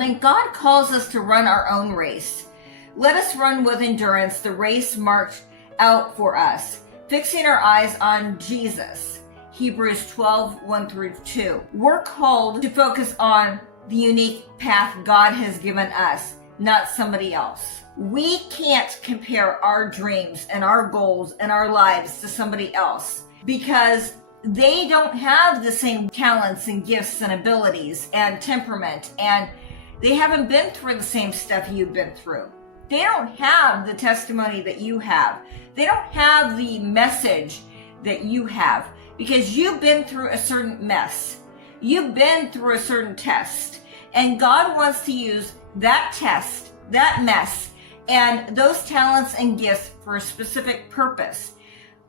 And then God calls us to run our own race. Let us run with endurance the race marked out for us, fixing our eyes on Jesus. Hebrews 12, 1-2. We're called to focus on the unique path God has given us, not somebody else. We can't compare our dreams and our goals and our lives to somebody else because they don't have the same talents and gifts and abilities and temperament, and they haven't been through the same stuff you've been through. They don't have the testimony that you have. They don't have the message that you have because you've been through a certain mess. You've been through a certain test, and God wants to use that test, that mess, and those talents and gifts for a specific purpose.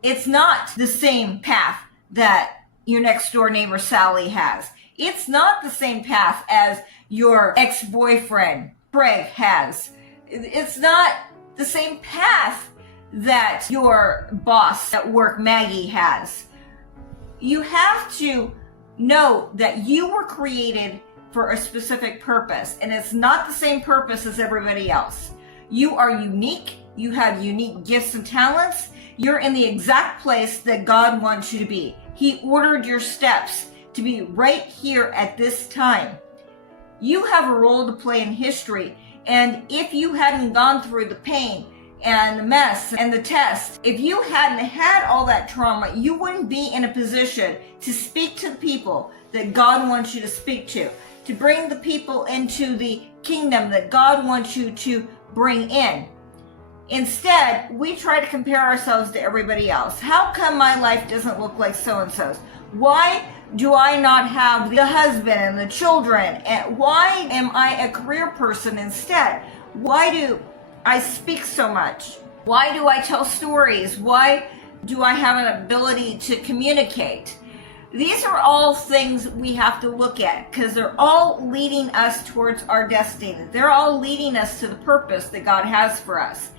It's not the same path that your next door neighbor Sally has. It's not the same path as your ex-boyfriend Craig has. It's not the same path that your boss at work Maggie has. You have to know that you were created for a specific purpose, and it's not the same purpose as everybody else. You are unique. You have unique gifts and talents. You're in the exact place that God wants you to be. He ordered your steps to be right here at this time. You have a role to play in history, and if you hadn't gone through the pain and the mess and the test, if you hadn't had all that trauma, you wouldn't be in a position to speak to the people that God wants you to speak to bring the people into the kingdom that God wants you to bring in. Instead, we try to compare ourselves to everybody else. How come my life doesn't look like so-and-so's? Why do I not have the husband and the children? And why am I a career person instead? Why do I speak so much? Why do I tell stories? Why do I have an ability to communicate? These are all things we have to look at because they're all leading us towards our destiny. They're all leading us to the purpose that God has for us.